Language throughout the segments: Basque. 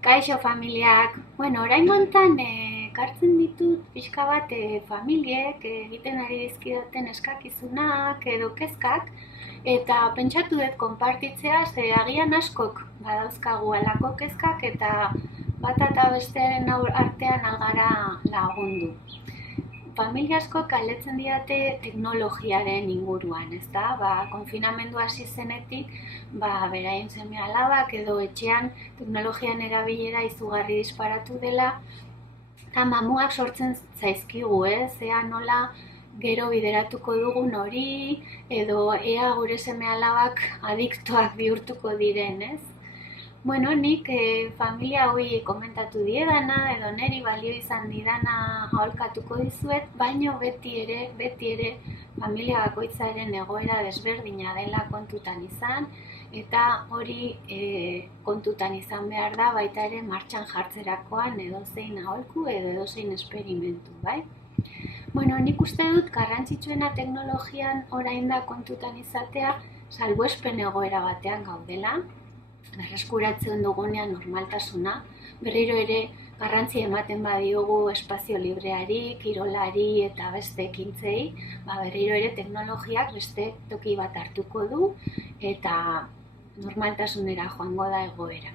Kaixo familiak, orain montan ekartzen ditut pixka bat familiek egiten ari dizkidaten eskakizunak edo kezkak, eta pentsatu dut konpartitzea, ze agian askok badauzkagu halako kezkak eta bata eta bestearen artean algara lagundu. Familia asko galdetzen didate teknologiaren inguruan, ezta? Konfinamendua hasi zenetik, beraien seme-alabak edo etxean teknologian erabilera izugarri disparatu dela, eta mamuak sortzen zaizkigu, ea nola gero bideratuko dugun hori, edo ea gure seme-alabak adiktoak bihurtuko diren, ez? Nik familia hori komentatu diedana edo neri balio izan didana aholkatuko dizuet, baino beti ere familia bakoitzaren egoera desberdina dela kontutan izan, eta hori kontutan izan behar da baita ere martxan jartzerakoan edozein aholku edo edozein esperimentu, bai? Nik uste dut garrantzitsuena teknologian orain da kontutan izatea salbuespen egoera batean gaudela, berreskuratzen dugunean normaltasuna, berriro ere garrantzi ematen badiogu espazio libreari, kirolari eta beste ekintzei, berriro ere teknologiak beste toki bat hartuko du eta normaltasunera joango da egoera.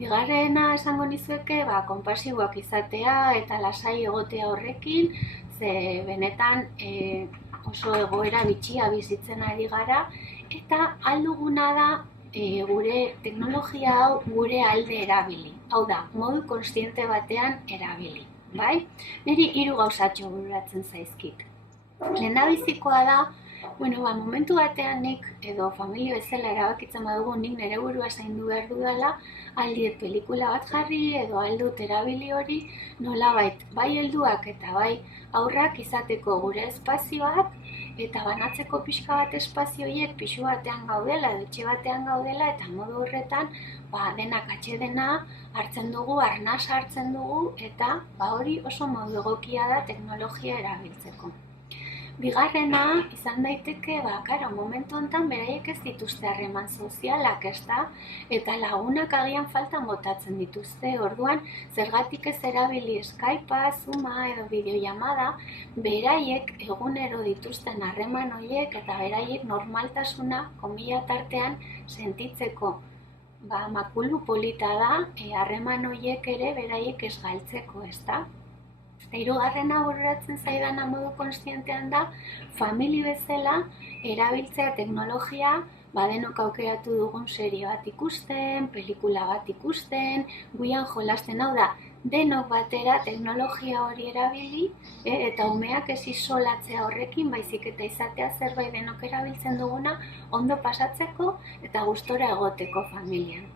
Bigarrena esango nizueke, konpasiboak izatea eta lasai egotea horrekin, ze benetan oso egoera bitxia bizitzen ari gara, eta alduguna da gure teknologia hau gure alde erabili. Hau da, modu kontziente batean erabili, bai? Niri 3 gauzatxo bururatzen zaizkit. Lehendabizikoa da, momentu batean nik edo familia bezala erabakitzen badugu nik nire burua zaindu behar dudala, aldiet pelikula bat jarri edo aldut erabili hori, nolabait bai helduak eta bai aurrak izateko gure espazioak, eta banatzeko pixka bat espazio horiek pixu batean gaudela edo etxe batean gaudela, eta modu horretan denak atsedena hartzen dugu, arnasa hartzen dugu, eta hori oso modu egokia da teknologia erabiltzeko. Bigarrena izan daiteke, momentu honetan beraiek ez dituzte harreman sozialak, ezta? Eta lagunak agian faltan botatzen dituzte, orduan zergatik ez erabili Skypea, Zooma edo bideollamada, beraiek egunero dituzten harreman horiek eta beraiek normaltasuna, komila tartean, sentitzeko. Makulu polita da, harreman horiek ere beraiek ez galtzeko, ezta? Hirugarrena bururatzen zaidana modu kontzientean da, famili bezala erabiltzea teknologia, denok aukeratu dugun serie bat ikusten, pelikula bat ikusten, guian jolasten, hau da, denok batera teknologia hori erabili, eta umeak ez isolatzea horrekin, baizik eta izatea zerbait denok erabiltzen duguna, ondo pasatzeko eta gustora egoteko familian.